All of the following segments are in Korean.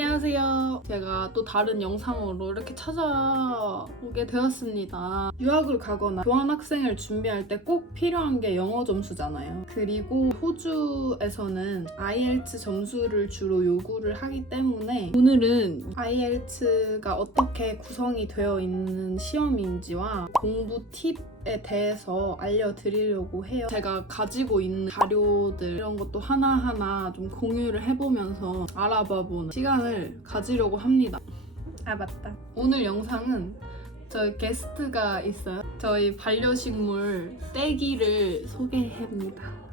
안녕하세요. 제가 또 다른 영상으로 이렇게 찾아오게 되었습니다. 유학을 가거나 교환학생을 준비할 때 꼭 필요한 게 영어 점수잖아요. 그리고 호주에서는 IELTS 점수를 주로 요구를 하기 때문에 오늘은 IELTS가 어떻게 구성이 되어 있는 시험인지와 공부 팁에 대해서 알려드리려고 해요. 제가 가지고 있는 자료들 이런 것도 하나하나 좀 공유를 해보면서 알아봐 보는 시간을 가지려고 합니다. 아 맞다. 오늘 영상은 저희 게스트가 있어요. 저희 반려식물 떼기를 소개해봅니다.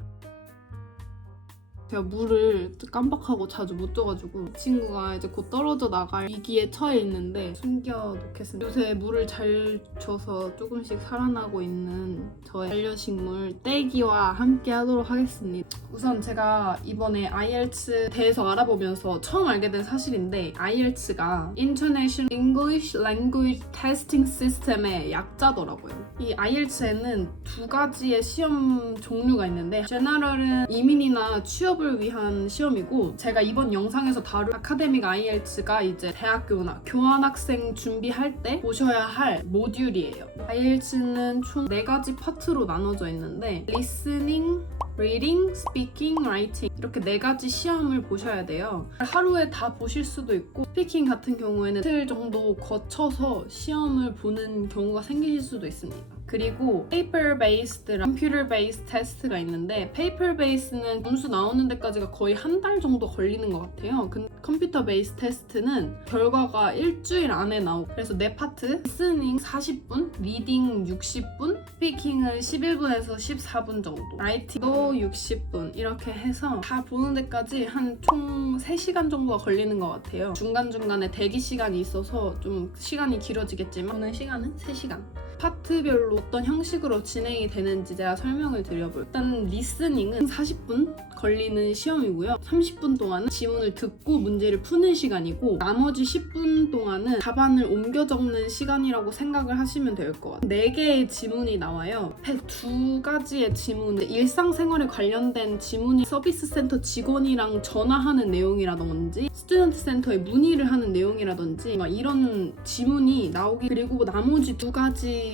제가 물을 깜빡하고 자주 못 줘가지고 이 친구가 이제 곧 떨어져 나갈 위기에 처해 있는데 숨겨놓겠습니다. 요새 물을 잘 줘서 조금씩 살아나고 있는 저의 반려식물 떼기와 함께 하도록 하겠습니다. 우선 제가 이번에 IELTS 대해서 알아보면서 처음 알게 된 사실인데 IELTS가 International English Language Testing System의 약자더라고요. 이 IELTS에는 두 가지의 시험 종류가 있는데 제너럴은 이민이나 취업을 위한 시험이고 제가 이번 영상에서 다룰 아카데믹 IELTS가 이제 대학교나 교환학생 준비할 때 보셔야 할 모듈이에요. IELTS는 총네 가지 파트로 나눠져 있는데 listening, reading, speaking, writing 이렇게 네 가지 시험을 보셔야 돼요. 하루에 다 보실 수도 있고 스피킹 같은 경우에는 이틀 정도 거쳐서 시험을 보는 경우가 생기실 수도 있습니다. 그리고 paper based랑 computer based 테스트가 있는데 paper based는 점수 나오는 데까지가 거의 한 달 정도 걸리는 것 같아요. 근데 컴퓨터 베이스 테스트는 결과가 일주일 안에 나오고 그래서 네 파트 listening 40분, reading 60분, speaking은 11분에서 14분 정도, writing도 60분 이렇게 해서 다 보는 데까지 한 총 3시간 정도가 걸리는 것 같아요. 중간중간에 대기 시간이 있어서 좀 시간이 길어지겠지만 보는 시간은 3시간. 파트별로 어떤 형식으로 진행이 되는지 제가 설명을 드려볼게요. 일단 리스닝은 40분 걸리는 시험이고요. 30분 동안은 지문을 듣고 문제를 푸는 시간이고 나머지 10분 동안은 답안을 옮겨 적는 시간이라고 생각을 하시면 될 것 같아요. 4개의 지문이 나와요. 두 가지의 지문, 일상생활에 관련된 지문이 서비스 센터 직원이랑 전화하는 내용이라든지 스튜던트 센터에 문의를 하는 내용이라든지 막 이런 지문이 나오기 그리고 나머지 두 가지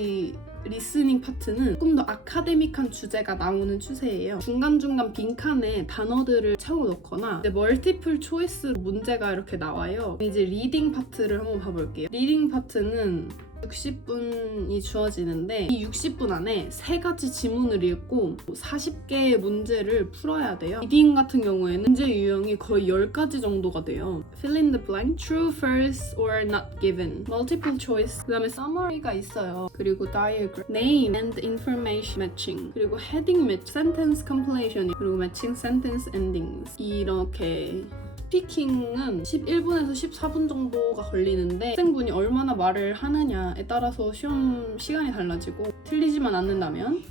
리스닝 파트는 조금 더 아카데믹한 주제가 나오는 추세예요. 중간중간 빈칸에 단어들을 채워 넣거나 이제 멀티플 초이스 문제가 이렇게 나와요. 이제 리딩 파트를 한번 봐볼게요. 리딩 파트는 60분이 주어지는데 이 60분 안에 세 가지 지문을 읽고 40개의 문제를 풀어야 돼요. 리딩 같은 경우에는 문제 유형이 거의 10가지 정도가 돼요. Fill in the blank, true, false, or not given, multiple choice, 그 다음에 summary가 있어요. 그리고 diagram, name and information matching, 그리고 heading match, sentence completion, 그리고 matching sentence endings 이렇게 스피킹은 11분에서 14분 정도가 걸리는데 학생분이 얼마나 말을 하느냐 에 따라서 시험 시간이 달라지고 틀리지만 않는다면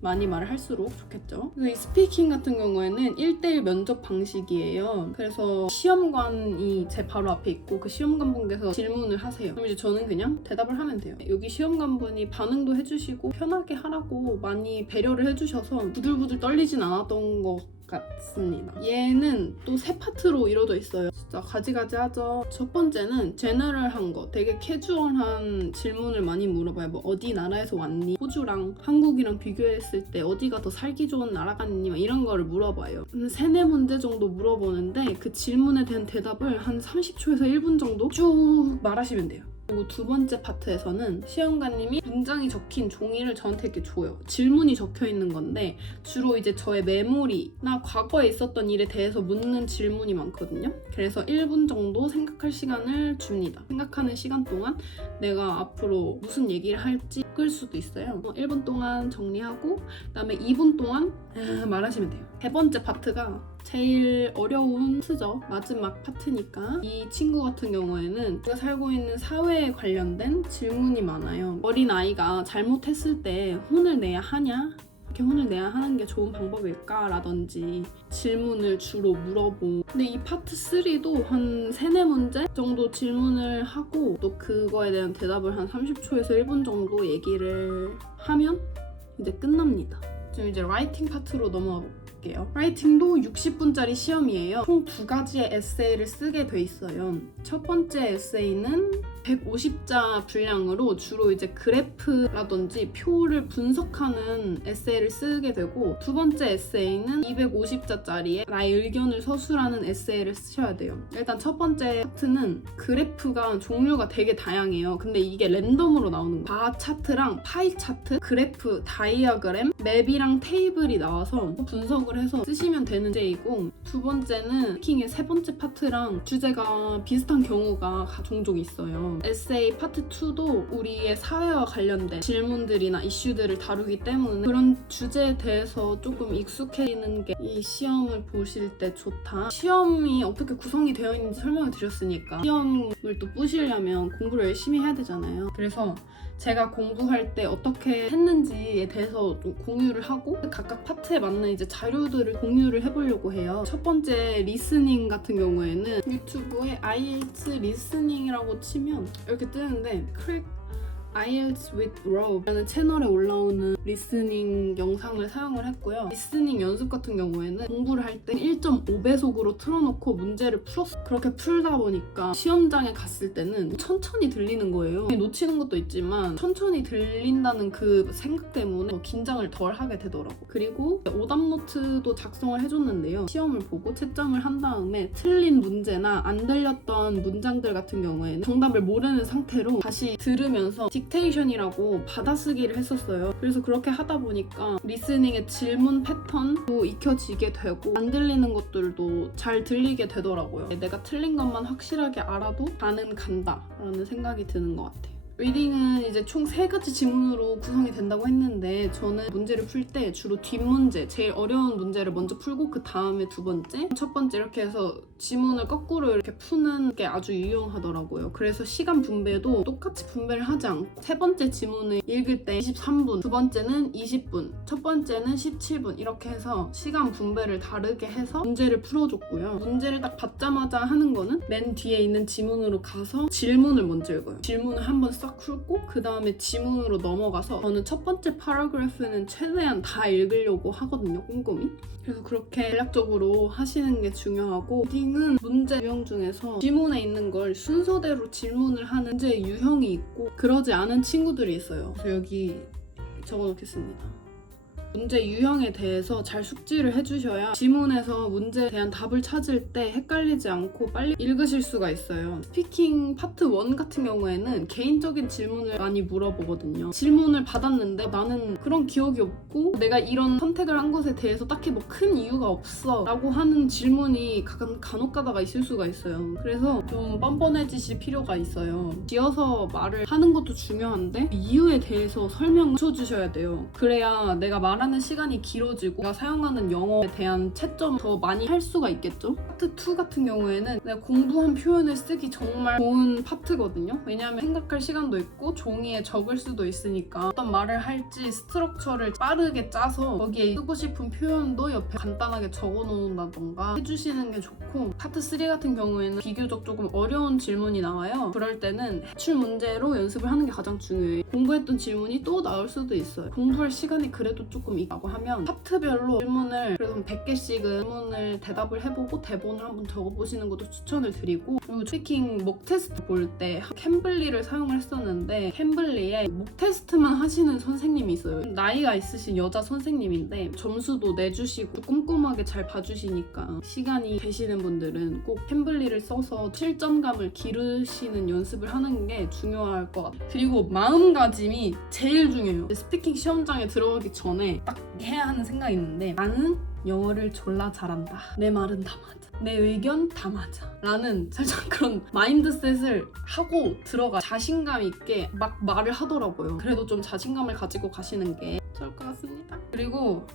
많이 말을 할수록 좋겠죠. 그래서 이 스피킹 같은 경우에는 1대1 면접 방식이에요. 그래서 시험관이 제 바로 앞에 있고 그 시험관 분께서 질문을 하세요. 그럼 이제 저는 그냥 대답을 하면 돼요. 여기 시험관 분이 반응도 해주시고 편하게 하라고 많이 배려를 해주셔서 부들부들 떨리진 않았던 것 같습니다. 얘는 또 세 파트로 이루어져 있어요. 진짜 가지가지 하죠. 첫 번째는 제너럴한 거, 되게 캐주얼한 질문을 많이 물어봐요. 뭐 어디 나라에서 왔니? 호주랑 한국이랑 비교했을 때 어디가 더 살기 좋은 나라 같니? 막 이런 거를 물어봐요. 한 세네 문제 정도 물어보는데 그 질문에 대한 대답을 한 30초에서 1분 정도 쭉 말하시면 돼요. 그리고 두 번째 파트에서는 시험관님이 문장이 적힌 종이를 저한테 이렇게 줘요. 질문이 적혀 있는 건데 주로 이제 저의 메모리나 과거에 있었던 일에 대해서 묻는 질문이 많거든요. 그래서 1분 정도 생각할 시간을 줍니다. 생각하는 시간 동안 내가 앞으로 무슨 얘기를 할지 끌 수도 있어요. 1분 동안 정리하고 그다음에 2분 동안 아, 말하시면 돼요. 세 번째 파트가 제일 어려운 파트죠. 마지막 파트니까. 이 친구 같은 경우에는 제가 살고 있는 사회에 관련된 질문이 많아요. 어린아이가 잘못했을 때 혼을 내야 하냐? 이렇게 혼을 내야 하는 게 좋은 방법일까? 라든지 질문을 주로 물어보고 근데 이 파트 3도 한 3, 4문제 정도 질문을 하고 또 그거에 대한 대답을 한 30초에서 1분 정도 얘기를 하면 이제 끝납니다. 지금 이제 라이팅 파트로 넘어가 볼게요. 볼게요. 라이팅도 60분짜리 시험이에요. 총 두 가지의 에세이를 쓰게 돼 있어요. 첫 번째 에세이는 150자 분량으로 주로 이제 그래프라든지 표를 분석하는 에세이를 쓰게 되고 두 번째 에세이는 250자짜리의 나의 의견을 서술하는 에세이를 쓰셔야 돼요. 일단 첫 번째 파트는 그래프가 종류가 되게 다양해요. 근데 이게 랜덤으로 나오는 거예요. 바 차트랑 파이 차트, 그래프, 다이아그램, 맵이랑 테이블이 나와서 분석을 해서 쓰시면 되는 제이고 두 번째는 킹의 세 번째 파트랑 주제가 비슷한 경우가 종종 있어요. 에세이 파트 2도 우리의 사회와 관련된 질문들이나 이슈들을 다루기 때문에 그런 주제에 대해서 조금 익숙해지는 게 이 시험을 보실 때 좋다. 시험이 어떻게 구성이 되어 있는지 설명을 드렸으니까 시험을 또 뿌시려면 공부를 열심히 해야 되잖아요. 그래서 제가 공부할 때 어떻게 했는지에 대해서 좀 공유를 하고 각각 파트에 맞는 이제 자료들을 공유를 해보려고 해요. 첫 번째 리스닝 같은 경우에는 유튜브에 IELTS 리스닝이라고 치면 이렇게 뜨는데 크랙 IELTS with Rob라는 채널에 올라오는 리스닝 영상을 사용을 했고요. 리스닝 연습 같은 경우에는 공부를 할 때 1.5배속으로 틀어놓고 문제를 풀었어. 그렇게 풀다 보니까 시험장에 갔을 때는 천천히 들리는 거예요. 놓치는 것도 있지만 천천히 들린다는 그 생각 때문에 더 긴장을 덜 하게 되더라고. 그리고 오답 노트도 작성을 해줬는데요. 시험을 보고 채점을 한 다음에 틀린 문제나 안 들렸던 문장들 같은 경우에는 정답을 모르는 상태로 다시 들으면서 딕테이션이라고 받아쓰기를 했었어요. 그래서 그렇게 하다 보니까 리스닝의 질문 패턴도 익혀지게 되고 안 들리는 것들도 잘 들리게 되더라고요. 내가 틀린 것만 확실하게 알아도 가는 간다라는 생각이 드는 것 같아요. 리딩은 이제 총 세 가지 지문으로 구성이 된다고 했는데 저는 문제를 풀 때 주로 뒷문제, 제일 어려운 문제를 먼저 풀고 그 다음에 두 번째, 첫 번째 이렇게 해서 지문을 거꾸로 이렇게 푸는 게 아주 유용하더라고요. 그래서 시간 분배도 똑같이 분배를 하지 않고 세 번째 지문을 읽을 때 23분, 두 번째는 20분, 첫 번째는 17분 이렇게 해서 시간 분배를 다르게 해서 문제를 풀어줬고요. 문제를 딱 받자마자 하는 거는 맨 뒤에 있는 지문으로 가서 질문을 먼저 읽어요. 질문을 한번 싹 풀고 그 다음에 지문으로 넘어가서 저는 첫 번째 파라그래프는 최대한 다 읽으려고 하거든요. 꼼꼼히. 그래서 그렇게 전략적으로 하시는 게 중요하고 리딩은 문제 유형 중에서 지문에 있는 걸 순서대로 질문을 하는 문제 유형이 있고 그러지 않은 친구들이 있어요. 그래서 여기 적어놓겠습니다. 문제 유형에 대해서 잘 숙지를 해주셔야 지문에서 문제에 대한 답을 찾을 때 헷갈리지 않고 빨리 읽으실 수가 있어요. 스피킹 파트 1 같은 경우에는 개인적인 질문을 많이 물어보거든요. 질문을 받았는데 나는 그런 기억이 없고 내가 이런 선택을 한 것에 대해서 딱히 뭐 큰 이유가 없어 라고 하는 질문이 간, 간혹 가다가 있을 수가 있어요. 그래서 좀 뻔뻔해지실 필요가 있어요. 지어서 말을 하는 것도 중요한데 이유에 대해서 설명을 쳐주셔야 돼요. 그래야 내가 말하는 시간이 길어지고 내가 사용하는 영어에 대한 채점을 더 많이 할 수가 있겠죠? 파트 2 같은 경우에는 내가 공부한 표현을 쓰기 정말 좋은 파트거든요. 왜냐하면 생각할 시간도 있고 종이에 적을 수도 있으니까 어떤 말을 할지 스트럭처를 빠르게 짜서 거기에 쓰고 싶은 표현도 옆에 간단하게 적어 놓는다던가 해주시는 게 좋고 파트 3 같은 경우에는 비교적 조금 어려운 질문이 나와요. 그럴 때는 해출 문제로 연습을 하는 게 가장 중요해요. 공부했던 질문이 또 나올 수도 있어요. 공부할 시간이 그래도 조금 있다고 하면 파트별로 질문을 그래도 한 100개씩은 질문을 대답을 해보고 대본을 한번 적어보시는 것도 추천을 드리고 그리고 스피킹 목 테스트 볼 때 캠블리를 사용을 했었는데 캠블리에 목 테스트만 하시는 선생님이 있어요. 나이가 있으신 여자 선생님인데 점수도 내주시고 꼼꼼하게 잘 봐주시니까 시간이 되시는 분들은 꼭 캠블리를 써서 실전감을 기르시는 연습을 하는 게 중요할 것 같아요. 그리고 마음가짐이 제일 중요해요. 스피킹 시험장에 들어가기 전에 딱 해야 하는 생각이 있는데 나는 영어를 졸라 잘한다. 내 말은 다 맞아. 내 의견 다 맞아. 라는 살짝 그런 마인드셋을 하고 들어가 자신감 있게 막 말을 하더라고요. 그래도 좀 자신감을 가지고 가시는 게 좋을 것 같습니다. 그리고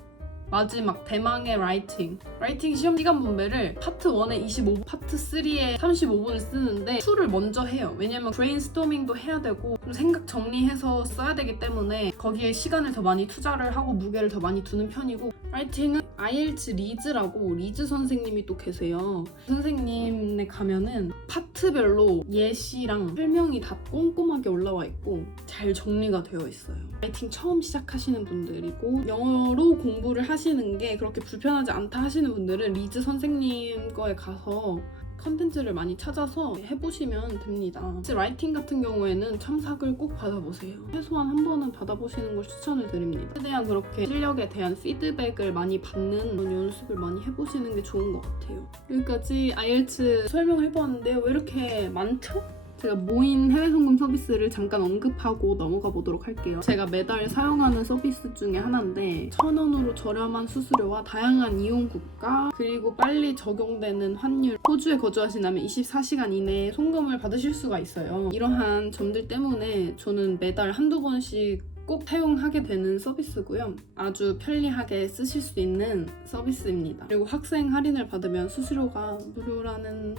마지막 대망의 라이팅. 라이팅 시험 시간 분배를 파트 1에 25분, 파트 3에 35분을 쓰는데 2를 먼저 해요. 왜냐면 브레인스토밍도 해야 되고 좀 생각 정리해서 써야 되기 때문에 거기에 시간을 더 많이 투자를 하고 무게를 더 많이 두는 편이고 라이팅은 IELTS 리즈라고 리즈 선생님이 또 계세요. 선생님네 가면은 파트별로 예시랑 설명이 다 꼼꼼하게 올라와 있고 잘 정리가 되어 있어요. 라이팅 처음 시작하시는 분들이고 영어로 공부를 하시 하시는 게 그렇게 불편하지 않다 하시는 분들은 리즈 선생님 거에 가서 컨텐츠를 많이 찾아서 해보시면 됩니다. 라이팅 같은 경우에는 첨삭을 꼭 받아보세요. 최소한 한 번은 받아보시는 걸 추천을 드립니다. 최대한 그렇게 실력에 대한 피드백을 많이 받는 연습을 많이 해보시는 게 좋은 것 같아요. 여기까지 IELTS 설명을 해보았는데요. 왜 이렇게 많죠? 제가 모인 해외 송금 서비스를 잠깐 언급하고 넘어가 보도록 할게요. 제가 매달 사용하는 서비스 중에 하나인데 천 원으로 저렴한 수수료와 다양한 이용 국가 그리고 빨리 적용되는 환율 호주에 거주하신다면 24시간 이내에 송금을 받으실 수가 있어요. 이러한 점들 때문에 저는 매달 한두 번씩 꼭 사용하게 되는 서비스고요. 아주 편리하게 쓰실 수 있는 서비스입니다. 그리고 학생 할인을 받으면 수수료가 무료라는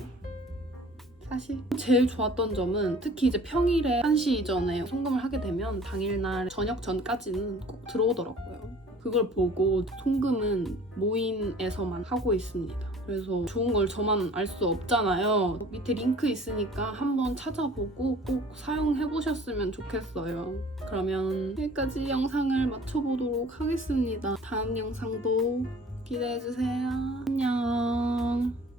사실 제일 좋았던 점은 특히 이제 평일에 1시 이전에 송금을 하게 되면 당일날 저녁 전까지는 꼭 들어오더라고요. 그걸 보고 송금은 모인에서만 하고 있습니다. 그래서 좋은 걸 저만 알 수 없잖아요. 밑에 링크 있으니까 한번 찾아보고 꼭 사용해 보셨으면 좋겠어요. 그러면 여기까지 영상을 마쳐보도록 하겠습니다. 다음 영상도 기대해 주세요. 안녕.